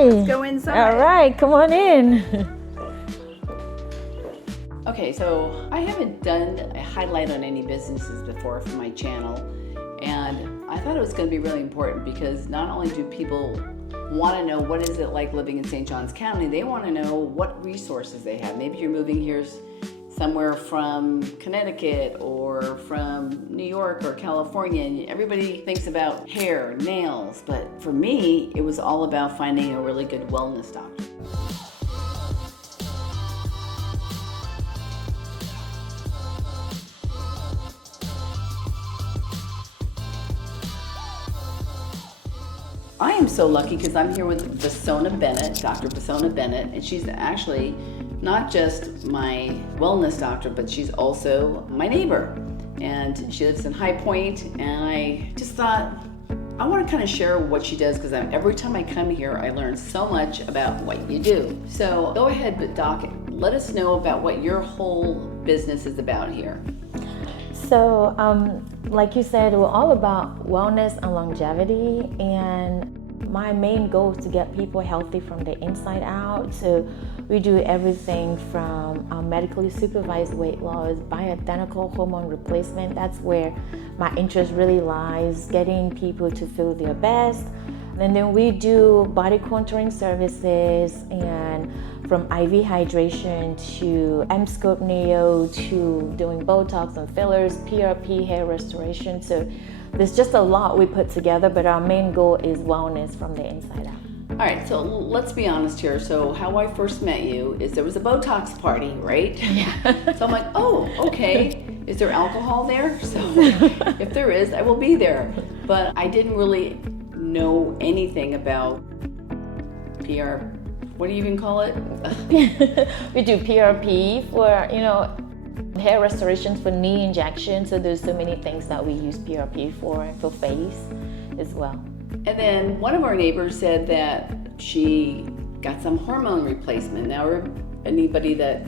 Hi. Let's go inside. All right, come on in. Okay, so I haven't done a highlight on any businesses before for my channel, and I thought it was going to be really important because not only do people want to know what is it like living in St. Johns County, they want to know what resources they have. Maybe you're moving here somewhere from Connecticut or from New York or California, and everybody thinks about hair, nails, but for me, it was all about finding a really good wellness doctor. I am so lucky because I'm here with Bisona Bennet, Dr. Bisona Bennet, and she's actually not just my wellness doctor, but she's also my neighbor. And she lives in High Point, and I just thought I want to kind of share what she does because every time I come here, I learn so much about what you do. So go ahead, Doc, let us know about what your whole business is about here. So, like you said, we're all about wellness and longevity, and my main goal is to get people healthy from the inside out. So we do everything from medically supervised weight loss, bioidentical hormone replacement. That's where my interest really lies, getting people to feel their best. And then we do body contouring services, and from IV hydration to M-scope neo to doing Botox and fillers, PRP, hair restoration. So there's just a lot we put together, but our main goal is wellness from the inside out. All right, so let's be honest here. So how I first met you is there was a Botox party, right? Yeah. So I'm like, oh, okay. Is there alcohol there? So if there is, I will be there. But I didn't really know anything about PR. What do you even call it? We do PRP for, hair restorations, for knee injections. So there's so many things that we use PRP for face as well. And then one of our neighbors said that she got some hormone replacement. Now, anybody that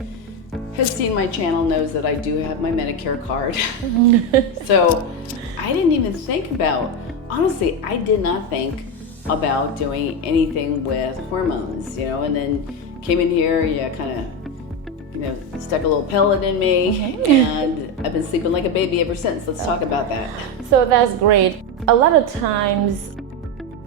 has seen my channel knows that I do have my Medicare card. So I didn't even think about, honestly, I did not think about doing anything with hormones, and then came in here, kind of, stuck a little pellet in me, and I've been sleeping like a baby ever since. Let's talk about that. So that's great. A lot of times,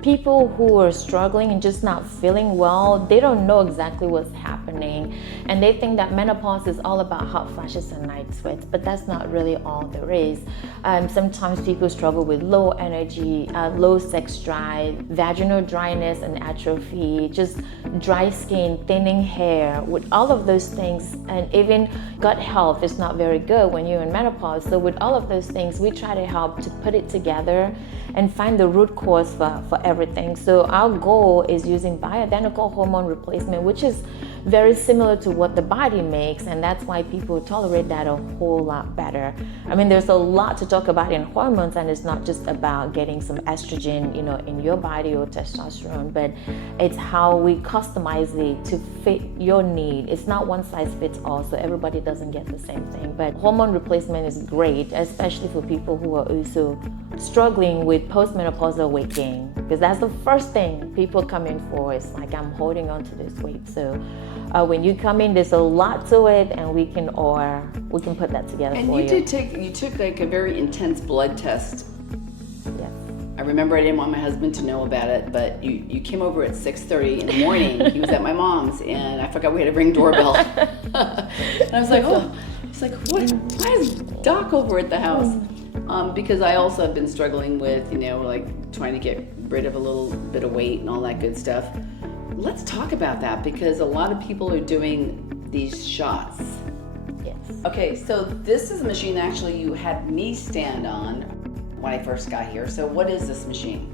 people who are struggling and just not feeling well, they don't know exactly what's happening, and they think that menopause is all about hot flashes and night sweats, but that's not really all there is. Sometimes people struggle with low energy, low sex drive, vaginal dryness and atrophy, just dry skin, thinning hair. With all of those things, and even gut health is not very good when you're in menopause. So with all of those things, we try to help to put it together and find the root cause for everything. So our goal is using bioidentical hormone replacement, which is very similar to what the body makes, and that's why people tolerate that a whole lot better. I mean, there's a lot to talk about in hormones, and it's not just about getting some estrogen, in your body or testosterone, but it's how we customize it to fit your need. It's not one size fits all, so everybody doesn't get the same thing. But hormone replacement is great, especially for people who are also struggling with postmenopausal weight gain, because that's the first thing people come in for. It's like, I'm holding on to this weight. So when you come in, there's a lot to it, and we can put that together and for you. And you took like a very intense blood test. Yes. I remember I didn't want my husband to know about it, but you came over at 6:30 in the morning. He was at my mom's, and I forgot we had a ring doorbell. And I was like, oh, it's like, what? Why is Doc over at the house? Because I also have been struggling with, like trying to get rid of a little bit of weight and all that good stuff. Let's talk about that, because a lot of people are doing these shots. Yes. Okay, so this is a machine actually you had me stand on when I first got here. So what is this machine?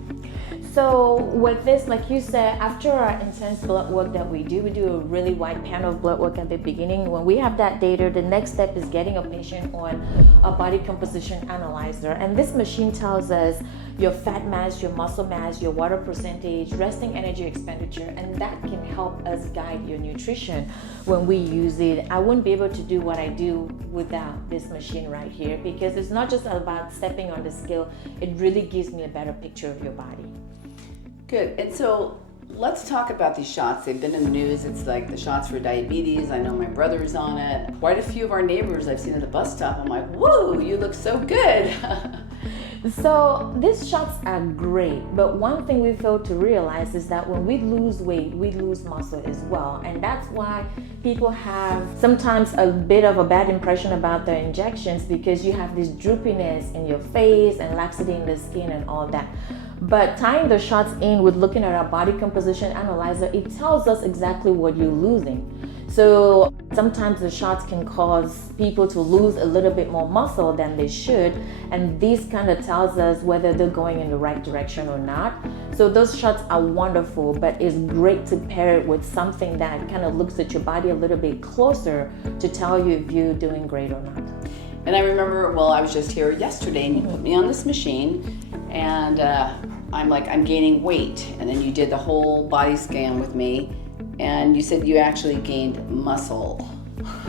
So with this, like you said, after our intense blood work that we do a really wide panel of blood work at the beginning. When we have that data, the next step is getting a patient on a body composition analyzer. And this machine tells us your fat mass, your muscle mass, your water percentage, resting energy expenditure, and that can help us guide your nutrition when we use it. I wouldn't be able to do what I do without this machine right here, because it's not just about stepping on the scale, it really gives me a better picture of your body. Good. And so Let's talk about these shots. They've been in the news. It's like the shots for diabetes. I know my brother's on it. Quite a few of our neighbors I've seen at the bus stop. I'm like, whoa, you look so good. So these shots are great, but one thing we fail to realize is that when we lose weight, we lose muscle as well. And that's why people have sometimes a bit of a bad impression about their injections, because you have this droopiness in your face and laxity in the skin and all that. But tying the shots in with looking at our body composition analyzer, it tells us exactly what you're losing. So sometimes the shots can cause people to lose a little bit more muscle than they should, and this kind of tells us whether they're going in the right direction or not. So those shots are wonderful, but it's great to pair it with something that kind of looks at your body a little bit closer to tell you if you're doing great or not. And I remember, well, I was just here yesterday and you put me on this machine and I'm like, I'm gaining weight. And then you did the whole body scan with me and you said you actually gained muscle.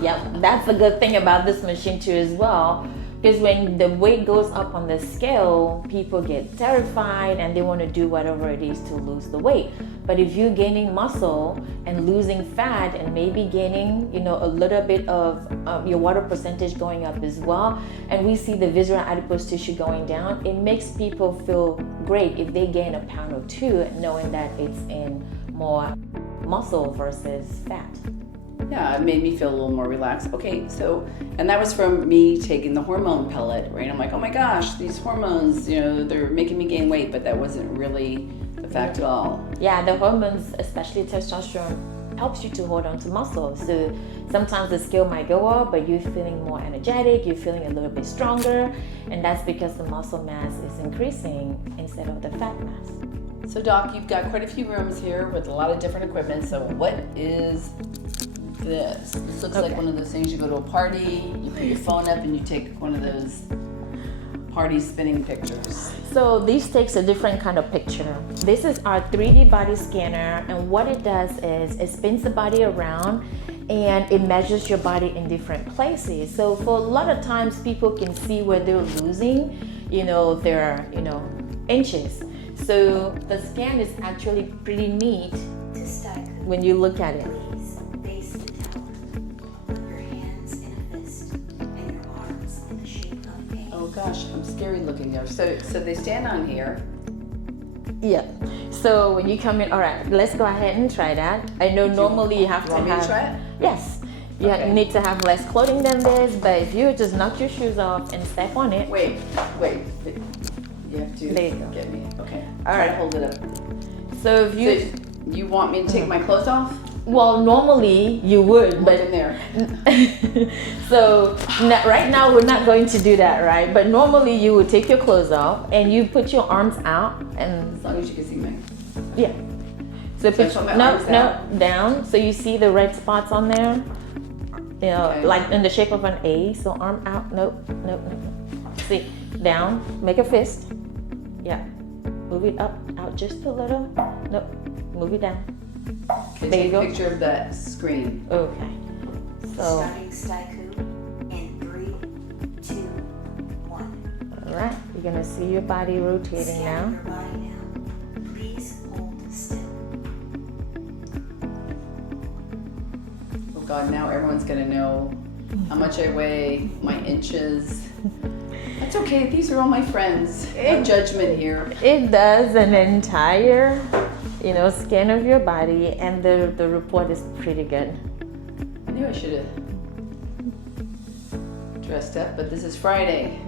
Yep, that's a good thing about this machine too as well. Because when the weight goes up on the scale, people get terrified and they want to do whatever it is to lose the weight. But if you're gaining muscle and losing fat and maybe gaining, a little bit of your water percentage going up as well, and we see the visceral adipose tissue going down, it makes people feel great if they gain a pound or two, knowing that it's in more muscle versus fat. Yeah, it made me feel a little more relaxed. Okay, so, and that was from me taking the hormone pellet, right? I'm like, oh my gosh, these hormones, they're making me gain weight, but that wasn't really the fact at all. Yeah, the hormones, especially testosterone, helps you to hold on to muscle. So sometimes the scale might go up, but you're feeling more energetic, you're feeling a little bit stronger, and that's because the muscle mass is increasing instead of the fat mass. So Doc, you've got quite a few rooms here with a lot of different equipment. So what is this? This looks like one of those things you go to a party, you put your phone up and you take one of those party spinning pictures. So this takes a different kind of picture. This is our 3D body scanner, and what it does is it spins the body around and it measures your body in different places. So for a lot of times people can see where they're losing, their, inches. So the scan is actually pretty neat when you look at it. Oh gosh, I'm scary looking there. So they stand on here. Yeah. So when you come in, all right, let's go ahead and try that. I know normally you have to have. Want me to try it? Yes. You need to have less clothing than this, but if you just knock your shoes off and step on it. Wait. You have to there you go. Get me. Okay. All right. Hold it up. So if you. So you want me to take my clothes off? Well, normally you would, Look in there. So right now we're not going to do that, right? But normally you would take your clothes off and you put your arms out, and as long as you can see me. Yeah. So put arms out. down. So you see the red spots on there, Okay. like in the shape of an A. So arm out. Nope. See, down. Make a fist. Yeah. Move it up, out just a little. Nope. Move it down. Okay, There you take go. a picture of that screen. Okay. So. Starting Staiku in 3, 2, 1. All right. You're gonna see your body rotating Scan now. your body now. Please hold still. Oh God, now everyone's gonna know how much I weigh, my inches. That's okay, these are all my friends. No judgment here. It does an entire, scan of your body, and the report is pretty good. I knew I should have dressed up, but this is Friday.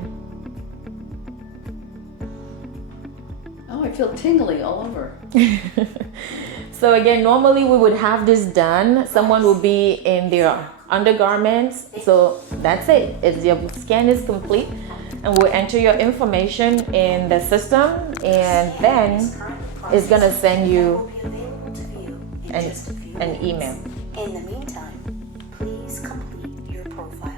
Oh, I feel tingly all over. So again, normally we would have this done. Someone will be in their undergarments. So that's it. Your scan is complete, and we'll enter your information in the system, and then it's gonna send you an email. In the meantime, please complete your profile.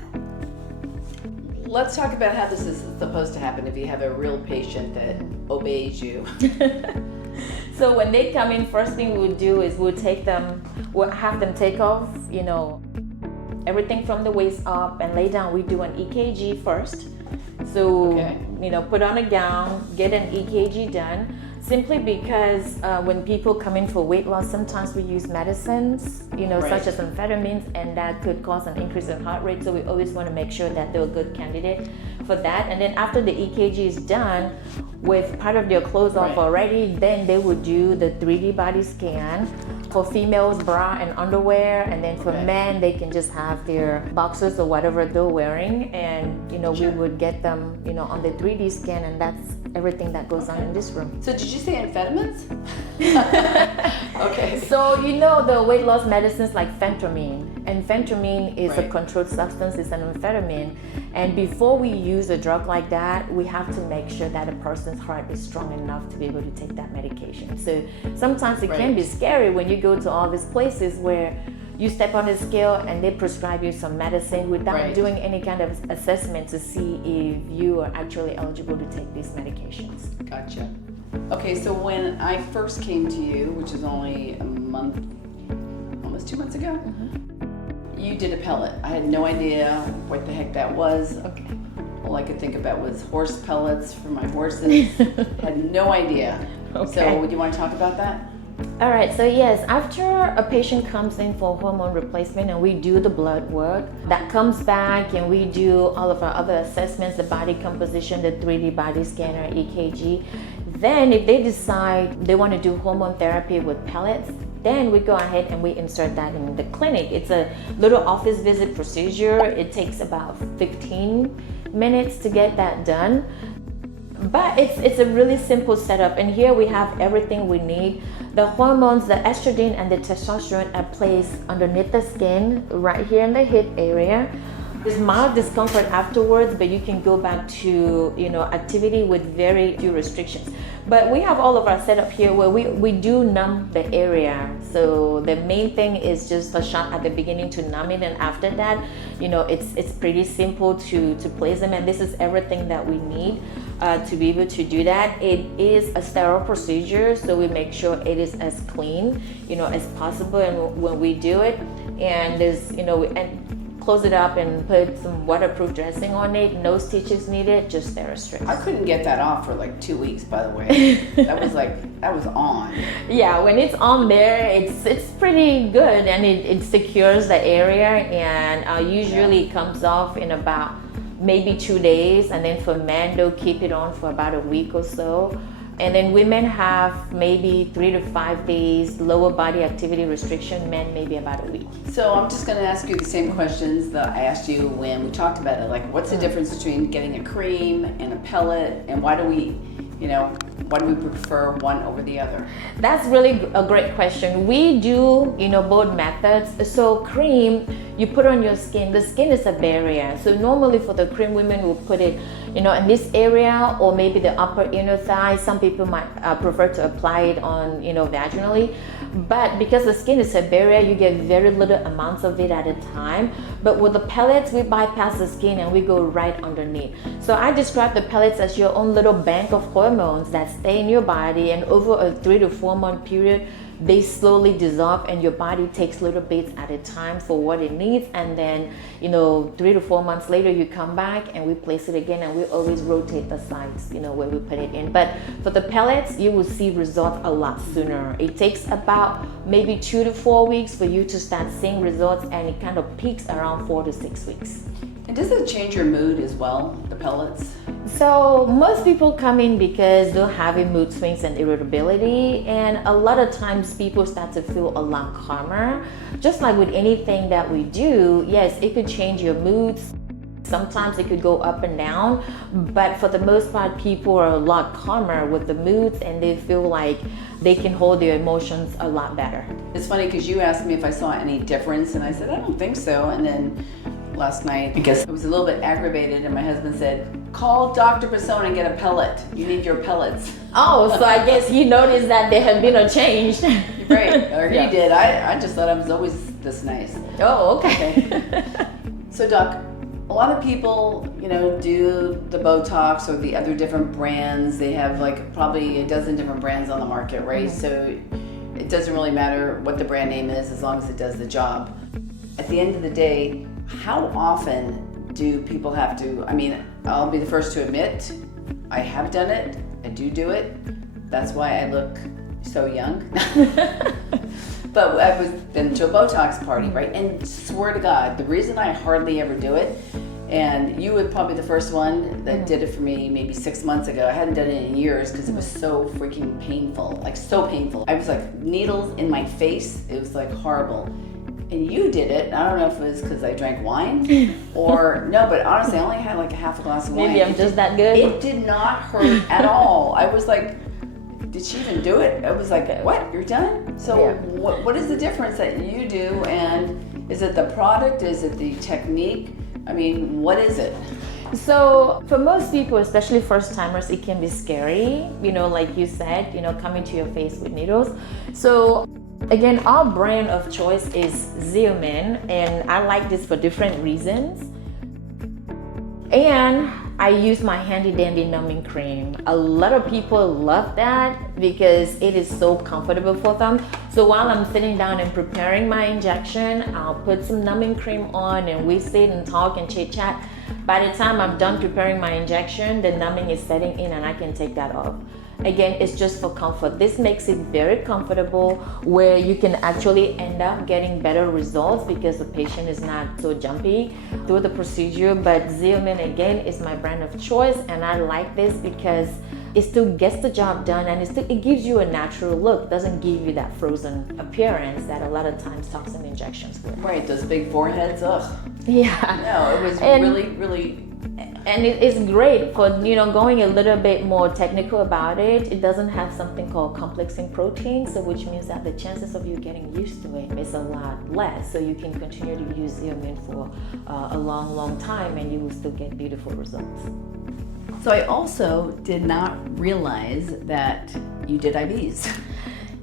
Let's talk about how this is supposed to happen if you have a real patient that obeys you. So when they come in, first thing we'll do is we'll have them take off, everything from the waist up and lay down. We do an EKG first. So, Okay. put on a gown, get an EKG done. Simply because when people come in for weight loss, sometimes we use medicines, such as amphetamines, and that could cause an increase in heart rate. So we always want to make sure that they're a good candidate for that. And then after the EKG is done, with part of their clothes off already, then they would do the 3D body scan. For females, bra and underwear, and then for men, they can just have their boxers or whatever they're wearing, and we would get them, on the 3D scan, and that's everything that goes on in this room. So did you say amphetamines? Okay. So the weight loss medicines like phentermine, and phentermine is a controlled substance, it's an amphetamine, and before we use a drug like that, we have to make sure that a person's heart is strong enough to be able to take that medication. So sometimes it can be scary when you go to all these places where you step on the scale and they prescribe you some medicine without doing any kind of assessment to see if you are actually eligible to take these medications. Gotcha. Okay, so when I first came to you, which is only a month, almost 2 months ago, you did a pellet. I had no idea what the heck that was. Okay. All I could think about was horse pellets for my horses. Had no idea. Okay. So do you want to talk about that? All right, so yes, after a patient comes in for hormone replacement and we do the blood work, that comes back and we do all of our other assessments, the body composition, the 3D body scanner, EKG. Then if they decide they want to do hormone therapy with pellets, then we go ahead and we insert that in the clinic. It's a little office visit procedure. It takes about 15 minutes to get that done. But it's a really simple setup, and here we have everything we need. The hormones, the estrogen and the testosterone are placed underneath the skin, right here in the hip area. There's mild discomfort afterwards, but you can go back to activity with very few restrictions. But we have all of our setup here where we do numb the area. So the main thing is just a shot at the beginning to numb it, and after that, it's pretty simple to place them, and this is everything that we need to be able to do that. It is a sterile procedure, so we make sure it is as clean, as possible. And when we do it, and there's, and close it up and put some waterproof dressing on it. No stitches needed, just Therastrix. I couldn't get that off for like 2 weeks, by the way. that was on. Yeah, when it's on there, it's pretty good, and it secures the area, and usually comes off in about maybe 2 days, and then for men, they'll keep it on for about a week or so. And then women have maybe 3 to 5 days lower body activity restriction, men maybe about a week. So I'm just going to ask you the same questions that I asked you when we talked about it. Like, what's the difference between getting a cream and a pellet, and why do we prefer one over the other? That's really a great question. We do, both methods. So cream, you put on your skin. The skin is a barrier. So normally for the cream, women will put it, in this area, or maybe the upper inner thigh. Some people might prefer to apply it on, vaginally. But because the skin is a barrier, you get very little amounts of it at a time. But with the pellets, we bypass the skin and we go right underneath. So I describe the pellets as your own little bank of hormones that stay in your body, and over a 3 to 4 month period, they slowly dissolve, and your body takes little bits at a time for what it needs. And then 3 to 4 months later, you come back and we place it again, and we always rotate the sides where we put it in. But for the pellets, you will see results a lot sooner. It takes about maybe 2 to 4 weeks for you to start seeing results, and it kind of peaks around 4 to 6 weeks. And does it change your mood as well, the pellets? So most people come in because they're having mood swings and irritability, and a lot of times people start to feel a lot calmer. Just like with anything that we do, yes, it could change your moods. Sometimes it could go up and down, but for the most part, people are a lot calmer with the moods, and they feel like they can hold their emotions a lot better. It's funny because you asked me if I saw any difference, and I said, I don't think so. And then last night, I guess I was a little bit aggravated, and my husband said, call Dr. Bisona and get a pellet. You need your pellets. Oh, so I guess he noticed that there had been a change. Right, or he did. I just thought I was always this nice. Oh, okay. So Doc, a lot of people, do the Botox or the other different brands. They have like probably a dozen different brands on the market, right? Mm-hmm. So it doesn't really matter what the brand name is as long as it does the job. At the end of the day, how often do people have to, I'll be the first to admit, I have done it, I do it, That's why I look so young. But been to a Botox party, right? And swear to God, the reason I hardly ever do it, and you were probably the first one that did it for me maybe 6 months ago. I hadn't done it in years because it was so freaking painful, like so painful. I was like needles in my face. It was like horrible. And you did it. I don't know if it was because I drank wine or no, but honestly, I only had like a half a glass of wine. Maybe I'm just that good. It did not hurt at all. I was like, did she even do it? I was like, what? You're done? So what is the difference that you do? And is it the product? Is it the technique? I mean, what is it? So for most people, especially first timers, it can be scary, like you said, coming to your face with needles. So again, our brand of choice is Xeomin, and I like this for different reasons. And I use my handy dandy numbing cream. A lot of people love that because it is so comfortable for them. So while I'm sitting down and preparing my injection, I'll put some numbing cream on and we sit and talk and chit chat. By the time I'm done preparing my injection, the numbing is setting in and I can take that off. Again, it's just for comfort. This makes it very comfortable where you can actually end up getting better results because the patient is not so jumpy through the procedure. But Xeomin, again, is my brand of choice, and I like this because it still gets the job done and it gives you a natural look. Doesn't give you that frozen appearance that a lot of times toxin injections will. Right, those big foreheads, ugh. Yeah. No, it was really. And it is great for, going a little bit more technical about it. It doesn't have something called complexing protein, so which means that the chances of you getting used to it is a lot less. So you can continue to use Xeomin for a long time and you will still get beautiful results. So I also did not realize that you did IVs.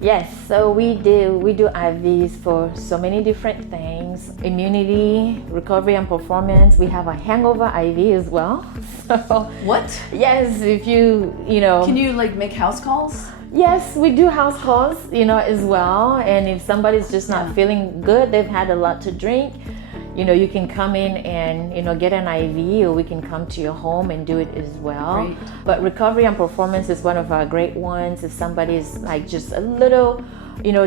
Yes, so we do IVs for so many different things. Immunity, recovery and performance. We have a hangover IV as well. So what? Yes, if you Can you make house calls? Yes, we do house calls, as well. And if somebody's just not feeling good, they've had a lot to drink, you can come in and, get an IV, or we can come to your home and do it as well. Right. But recovery and performance is one of our great ones. If somebody's just a little,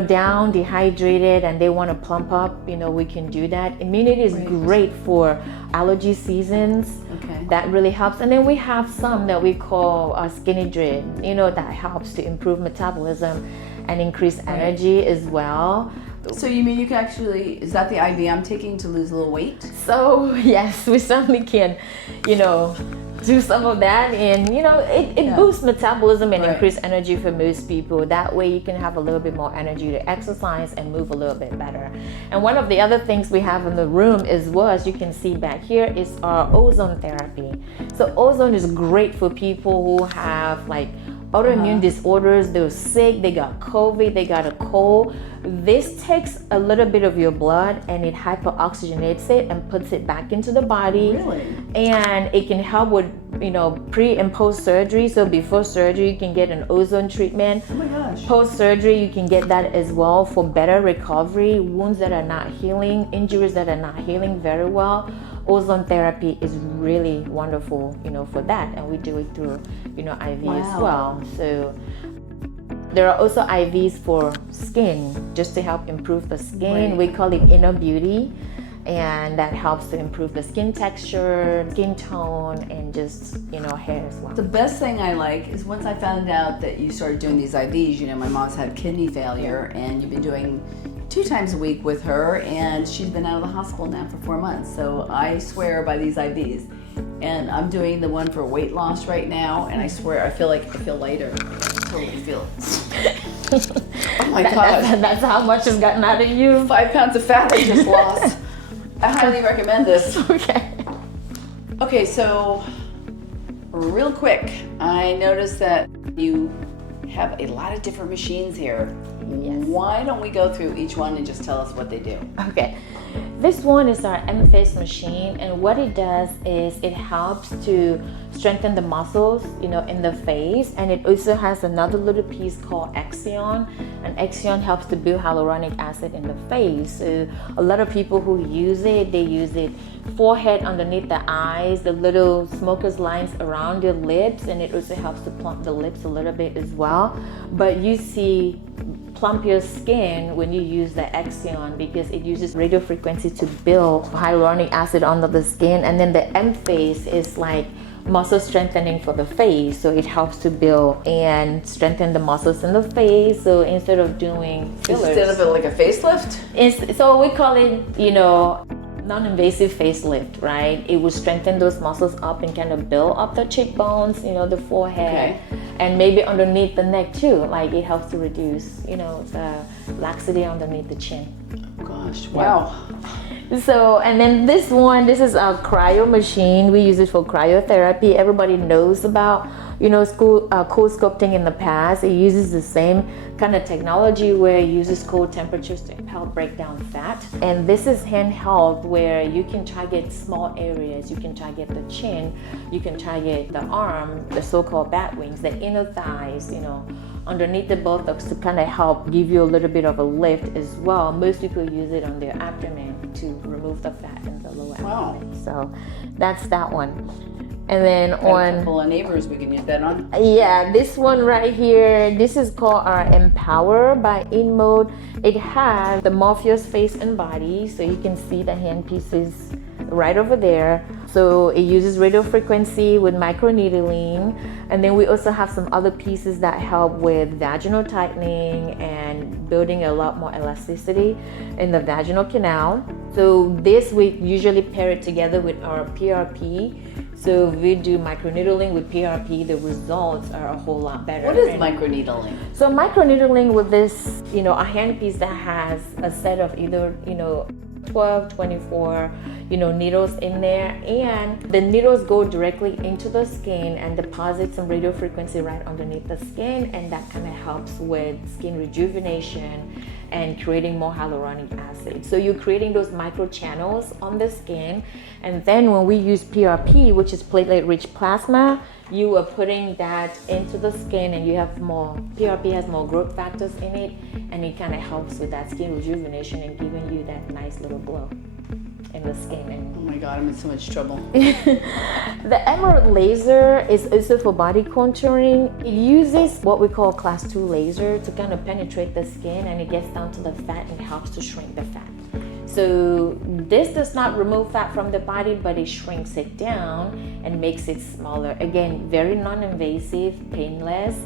down, dehydrated, and they want to plump up, we can do that. Immunity is great for allergy seasons. Okay. That really helps. And then we have some that we call skinny drip, that helps to improve metabolism and increase energy as well. So you mean you can actually, is that the IV I'm taking to lose a little weight? So yes, we certainly can, do some of that, and it boosts metabolism and increase energy for most people. That way you can have a little bit more energy to exercise and move a little bit better. And one of the other things we have in the room as well, as you can see back here, is our ozone therapy. So ozone is great for people who have autoimmune disorders. They're sick, they got COVID, they got a cold. This takes a little bit of your blood and it hyperoxygenates it and puts it back into the body. Really? And it can help with pre and post surgery. So before surgery you can get an ozone treatment. Oh my gosh. Post surgery you can get that as well for better recovery. Wounds that are not healing, injuries that are not healing very well, ozone therapy is really wonderful, for that, and we do it through, IV as well. So there are also IVs for skin, just to help improve the skin. We call it inner beauty, and that helps to improve the skin texture, skin tone, and just, hair as well. The best thing I like is once I found out that you started doing these IVs, my mom's had kidney failure, and you've been doing 2 times a week with her, and she's been out of the hospital now for 4 months. So I swear by these IVs, and I'm doing the one for weight loss right now, and I swear I feel lighter. I totally feel it. Oh my God. That's how much has gotten out of you. 5 pounds of fat I just lost. I highly recommend this. Okay, so real quick, I noticed that you have a lot of different machines here. Yes. Why don't we go through each one and just tell us what they do? Okay. This one is our M-Face machine, and what it does is it helps to strengthen the muscles, in the face. And it also has another little piece called Axion, and Axion helps to build hyaluronic acid in the face. So a lot of people who use it, they use it forehead, underneath the eyes, the little smoker's lines around your lips, and it also helps to plump the lips a little bit as well. But you see plump your skin when you use the Axion, because it uses radio frequency to build hyaluronic acid under the skin. And then the M face is like muscle strengthening for the face, so it helps to build and strengthen the muscles in the face. So instead of doing fillers, Instead of it like a facelift? So we call it, non-invasive facelift, right? It will strengthen those muscles up and kind of build up the cheekbones, the forehead, and maybe underneath the neck too. Like it helps to reduce, the laxity underneath the chin. Gosh, wow. So, and then this is our cryo machine. We use it for cryotherapy. Everybody knows about, cool sculpting in the past. It uses the same kind of technology where it uses cold temperatures to help break down fat. And this is handheld, where you can target small areas. You can target the chin, you can target the arm, the so-called bat wings, the inner thighs, underneath the buttocks, to kind of help give you a little bit of a lift as well. Most people use it on their abdomen to remove the fat in the lower abdomen. So that's that one. And then A couple of neighbors we can use that on. Yeah, this one right here, this is called our Empower by InMode. It has the Morpheus face and body, so you can see the hand pieces right over there. So it uses radio frequency with microneedling. And then we also have some other pieces that help with vaginal tightening and building a lot more elasticity in the vaginal canal. So this, we usually pair it together with our PRP. So if we do microneedling with PRP, the results are a whole lot better. What is microneedling? So microneedling with this, a handpiece that has a set of either, 12, 24, needles in there, and the needles go directly into the skin and deposit some radio frequency right underneath the skin, and that kind of helps with skin rejuvenation and creating more hyaluronic acid. So you're creating those micro channels on the skin, and then when we use PRP, which is platelet-rich plasma, you are putting that into the skin, and you have more, PRP has more growth factors in it, and it kind of helps with that skin rejuvenation and giving you that nice little glow in the skin. And oh my God, I'm in so much trouble. The emerald laser is also for body contouring. It uses what we call class 2 laser to kind of penetrate the skin, and it gets down to the fat and helps to shrink the fat. So this does not remove fat from the body, but it shrinks it down and makes it smaller. Again, very non-invasive, painless.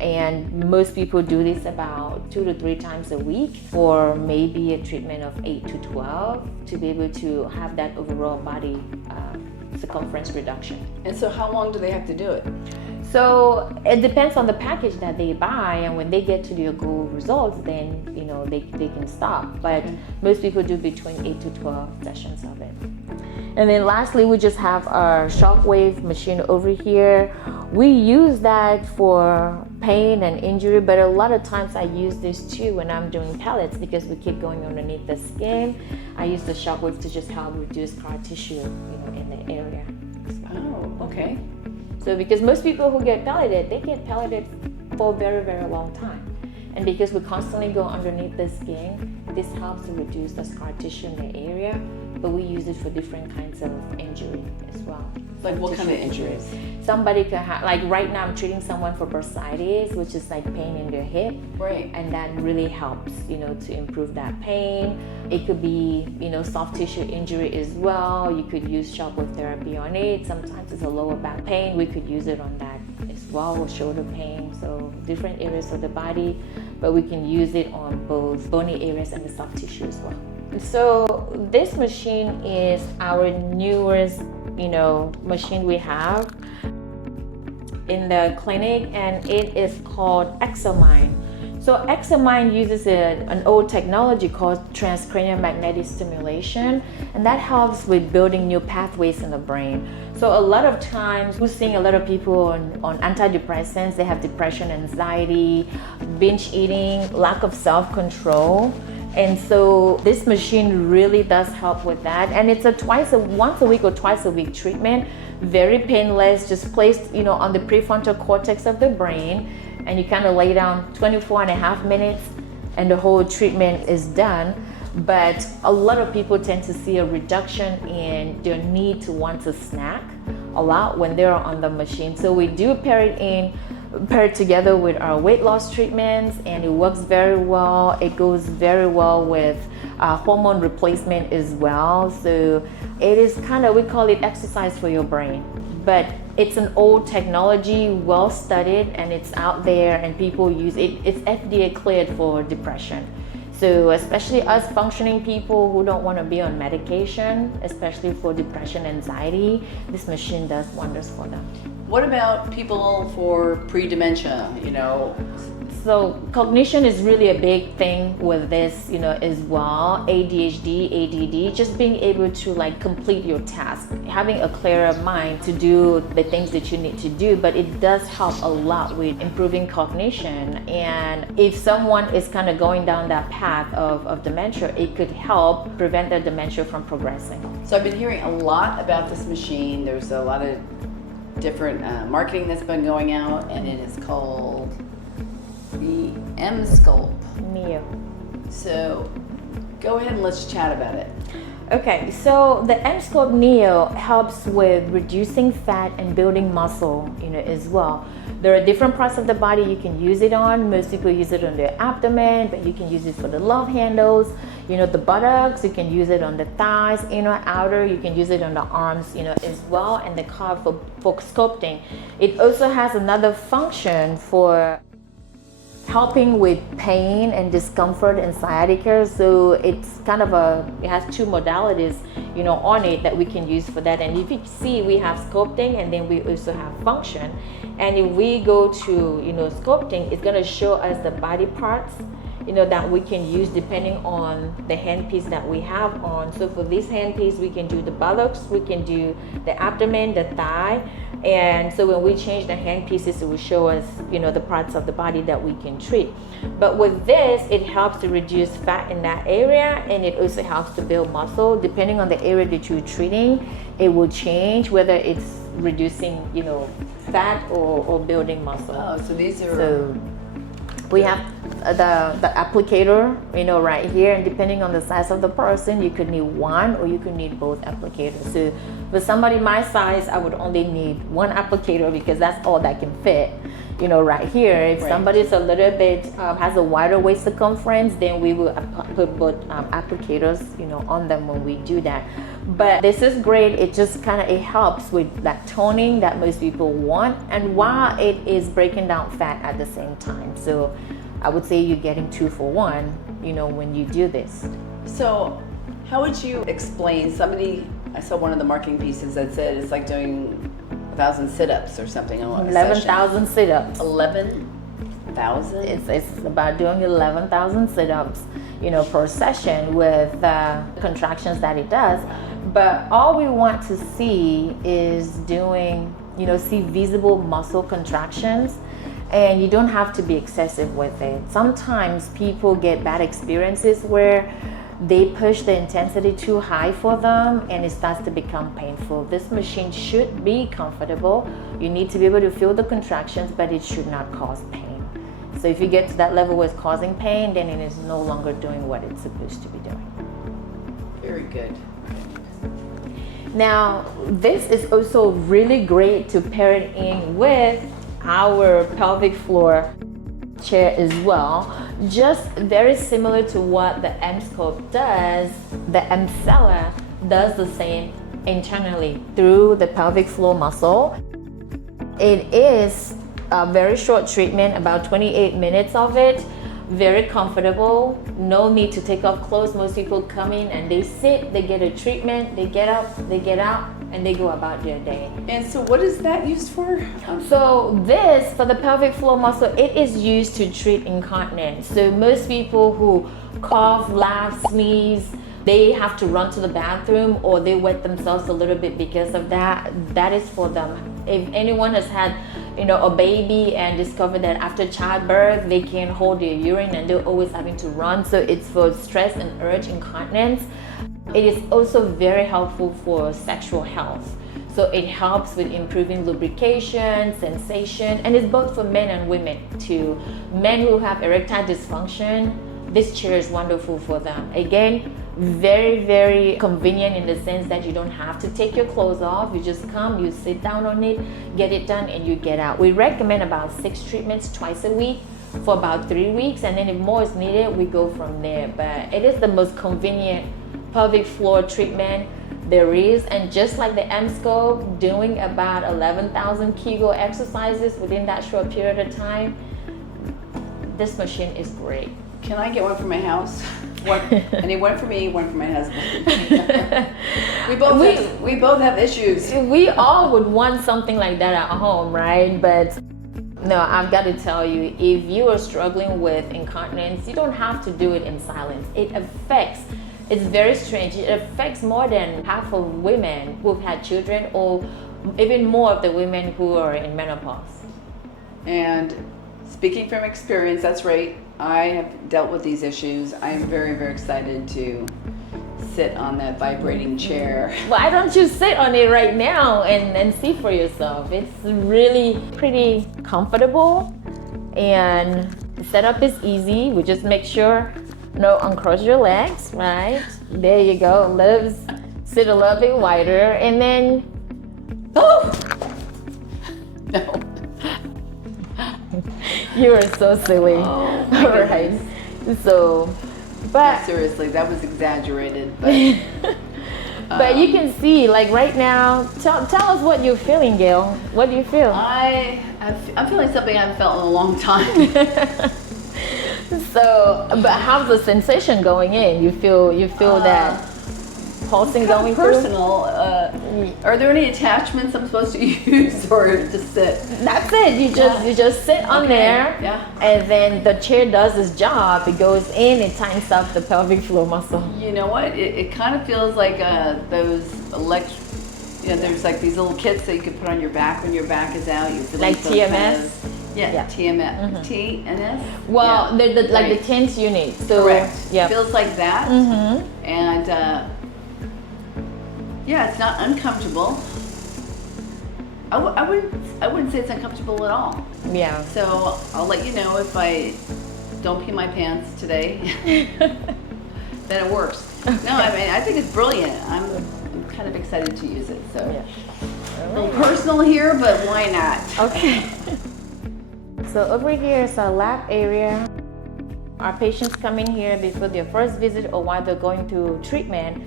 And most people do this about 2 to 3 times a week for maybe a treatment of 8 to 12 to be able to have that overall body circumference reduction. And so how long do they have to do it? So it depends on the package that they buy, and when they get to their goal results, then they can stop. But most people do between 8 to 12 sessions of it. And then lastly, we just have our shockwave machine over here. We use that for pain and injury, but a lot of times I use this too when I'm doing pellets, because we keep going underneath the skin. I use the shockwave to just help reduce scar tissue, in the area. Oh, okay. So because most people who get pelleted, they get pelleted for a very, very long time. And because we constantly go underneath the skin, this helps to reduce the scar tissue in the area, but we use it for different kinds of injury as well. Like what kind of injuries? Somebody could have, like right now I'm treating someone for bursitis, which is like pain in their hip. Right. And that really helps, to improve that pain. It could be, soft tissue injury as well. You could use shockwave therapy on it. Sometimes it's a lower back pain. We could use it on that as well, or shoulder pain. So different areas of the body, but we can use it on both bony areas and the soft tissue as well. So this machine is our newest, machine we have in the clinic, and it is called Exomine. So Exomine uses an old technology called transcranial magnetic stimulation, and that helps with building new pathways in the brain. So a lot of times we're seeing a lot of people on antidepressants. They have depression, anxiety, binge eating, lack of self-control. And so this machine really does help with that. And it's once a week or twice a week treatment, very painless, just placed, on the prefrontal cortex of the brain. And you kind of lay down 24.5 minutes and the whole treatment is done. But a lot of people tend to see a reduction in their need to want to snack a lot when they're on the machine. So we do pair it together with our weight loss treatments, and it works very well. It goes very well with hormone replacement as well. So it is we call it exercise for your brain. But it's an old technology, well studied, and it's out there and people use it. It's FDA cleared for depression. So especially us functioning people who don't want to be on medication, especially for depression, anxiety, this machine does wonders for them. What about people for pre-dementia, So cognition is really a big thing with this, as well. ADHD, ADD, just being able to complete your task, having a clearer mind to do the things that you need to do. But it does help a lot with improving cognition. And if someone is going down that path of dementia, it could help prevent their dementia from progressing. So I've been hearing a lot about this machine. There's a lot of different marketing that's been going out, and it is called the M-Sculpt. Neo. So go ahead and let's chat about it. Okay, so the M-Sculpt Neo helps with reducing fat and building muscle, as well. There are different parts of the body you can use it on. Most people use it on their abdomen, but you can use it for the love handles, the buttocks. You can use it on the thighs, inner, outer. You can use it on the arms, as well, and the calf for sculpting. It also has another function for helping with pain and discomfort and sciatica. So it's it has two modalities, on it that we can use for that. And if you see, we have sculpting and then we also have function. And if we go to, sculpting, it's gonna show us the body parts, that we can use depending on the handpiece that we have on. So for this handpiece, we can do the buttocks, we can do the abdomen, the thigh. And so when we change the handpieces, it will show us, the parts of the body that we can treat. But with this, it helps to reduce fat in that area, and it also helps to build muscle. Depending on the area that you're treating, it will change whether it's reducing, fat or building muscle. Oh, so these are... So we have the applicator, right here, and depending on the size of the person, you could need one or you could need both applicators. So for somebody my size, I would only need one applicator because that's all that can fit, right here. If somebody's a little bit has a wider waist circumference, then we will put both applicators, on them when we do that. But this is great. It just it helps with that toning that most people want, and while it is breaking down fat at the same time. So I would say you're getting 2 for 1, when you do this. So how would you explain I saw one of the marketing pieces that said it's like doing 1,000 sit-ups or something. 11,000 sit-ups. 11,000? It's about doing 11,000 sit-ups, per session with the contractions that it does. But all we want to see is doing, see visible muscle contractions, and you don't have to be excessive with it. Sometimes people get bad experiences where they push the intensity too high for them and it starts to become painful. This machine should be comfortable. You need to be able to feel the contractions, but it should not cause pain. So if you get to that level where it's causing pain, then it is no longer doing what it's supposed to be doing. Very good. Now, this is also really great to pair it in with our pelvic floor chair as well. Just very similar to what the M-Sculpt does, the M-Seller does the same internally through the pelvic floor muscle. It is a very short treatment, about 28 minutes of it. Very comfortable, no need to take off clothes. Most people come in and they sit, they get a treatment, they get up, they get out, and they go about their day. And so what is that used for? So this, for the pelvic floor muscle, it is used to treat incontinence. So most people who cough, laugh, sneeze, they have to run to the bathroom or they wet themselves a little bit because of that. That is for them. If anyone has had a baby and discover that after childbirth they can't hold their urine and they're always having to run. So it's for stress and urge incontinence. It is also very helpful for sexual health. So it helps with improving lubrication, sensation, and it's both for men and women too. Men who have erectile dysfunction, this chair is wonderful for them. Again, very, very convenient in the sense that you don't have to take your clothes off. You just come, you sit down on it, get it done, and you get out. We recommend about 6 treatments twice a week for about 3 weeks, and then if more is needed, we go from there. But it is the most convenient pelvic floor treatment there is, and just like the M-scope, doing about 11,000 Kegel exercises within that short period of time, this machine is great. Can I get one for my house? I need one for me, one for my husband. we both have issues. We all would want something like that at home, right? But no, I've got to tell you, if you are struggling with incontinence, you don't have to do it in silence. It's very strange. It affects more than half of women who've had children, or even more of the women who are in menopause. And speaking from experience, that's right. I have dealt with these issues. I am very, very excited to sit on that vibrating chair. Why don't you sit on it right now and see for yourself? It's really pretty comfortable, and the setup is easy. We just make sure uncross your legs, right? There you go. Legs sit a little bit wider, and then No. You are so silly. Oh, All right. So, but seriously, that was exaggerated. But, but you can see, like right now. Tell us what you're feeling, Gail. What do you feel? I'm feeling something I haven't felt in a long time. So, but how's the sensation going in? You feel that pulsing going through? Personal. Are there any attachments I'm supposed to use, or just sit? That's it. You just sit on there, and then the chair does its job. It goes in, it tightens up the pelvic floor muscle. You know what? It kind of feels like those there's like these little kits that you can put on your back when your back is out. You feel like TMS. Kind of, TMS. Mm-hmm. T and S. Well, the like the tense unit. So, correct. Yeah. Feels like that. Mm-hmm. And it's not uncomfortable. I wouldn't say it's uncomfortable at all. Yeah. So I'll let you know if I don't pee my pants today. Then it works. No, I mean, I think it's brilliant. I'm kind of excited to use it. So a little personal here, but why not? Okay. So over here is our lab area. Our patients come in here before their first visit or while they're going through treatment.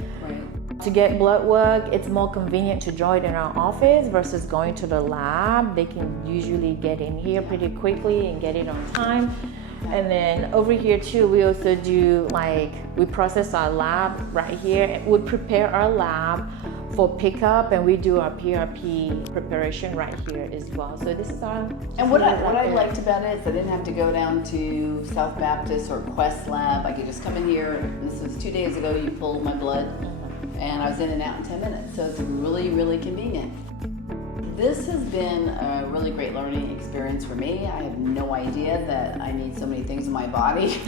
To get blood work, it's more convenient to draw it in our office versus going to the lab. They can usually get in here pretty quickly and get it on time. And then over here too, we also do we process our lab right here. We prepare our lab for pickup, and we do our PRP preparation right here as well. So this is our. And what I liked about it is I didn't have to go down to South Baptist or Quest Lab. I could just come in here. And this was 2 days ago. You pulled my blood. And I was in and out in 10 minutes, so it's really, really convenient. This has been a really great learning experience for me. I have no idea that I need so many things in my body.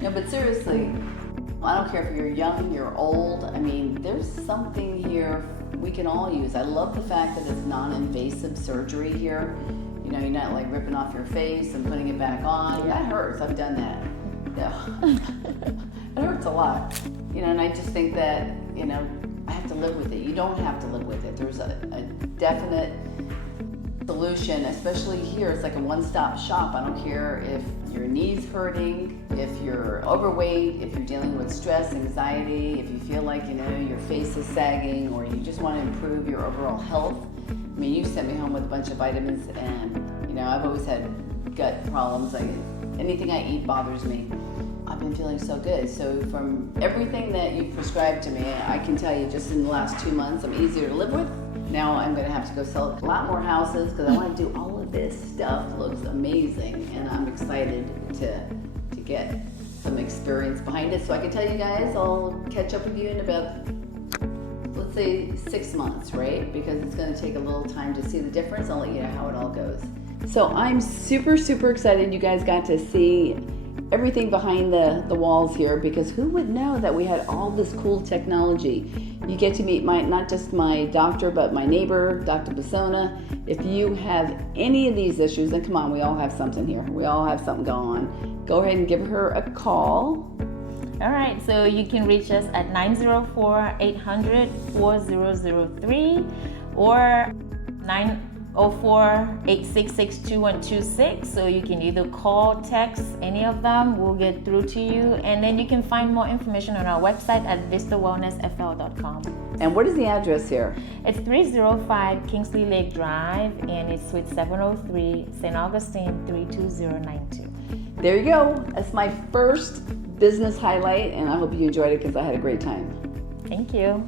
No, but seriously, I don't care if you're young, you're old. I mean, there's something here we can all use. I love the fact that it's non-invasive surgery here. You're not like ripping off your face and putting it back on. That hurts. I've done that. Yeah. It hurts a lot. And I just think that, I have to live with it. You don't have to live with it. There's a definite solution, especially here. It's like a one-stop shop. I don't care if your knee's hurting, if you're overweight, if you're dealing with stress, anxiety, if you feel like, your face is sagging, or you just want to improve your overall health. I mean, you sent me home with a bunch of vitamins, and, I've always had gut problems. Anything I eat bothers me. I've been feeling so good. So from everything that you've prescribed to me, I can tell you just in the last 2 months, I'm easier to live with. Now I'm going to have to go sell a lot more houses because I want to do all of this stuff. It looks amazing, and I'm excited to get some experience behind it. So I can tell you guys, I'll catch up with you in about, let's say 6 months, right? Because it's going to take a little time to see the difference. I'll let you know how it all goes. So I'm super, super excited you guys got to see everything behind the walls here, because who would know that we had all this cool technology. You get to meet not just my doctor, but my neighbor, Dr. Bisona. If you have any of these issues, and come on, we all have something here. We all have something going on. Go ahead and give her a call. All right, so you can reach us at 904-800-4003 or 904-866-2126. So you can either call, text, any of them. We'll get through to you. And then you can find more information on our website at vistawellnessfl.com. And what is the address here? It's 305 Kingsley Lake Drive, and it's Suite 703, St. Augustine 32092. There you go. That's my first business highlight, and I hope you enjoyed it because I had a great time. Thank you.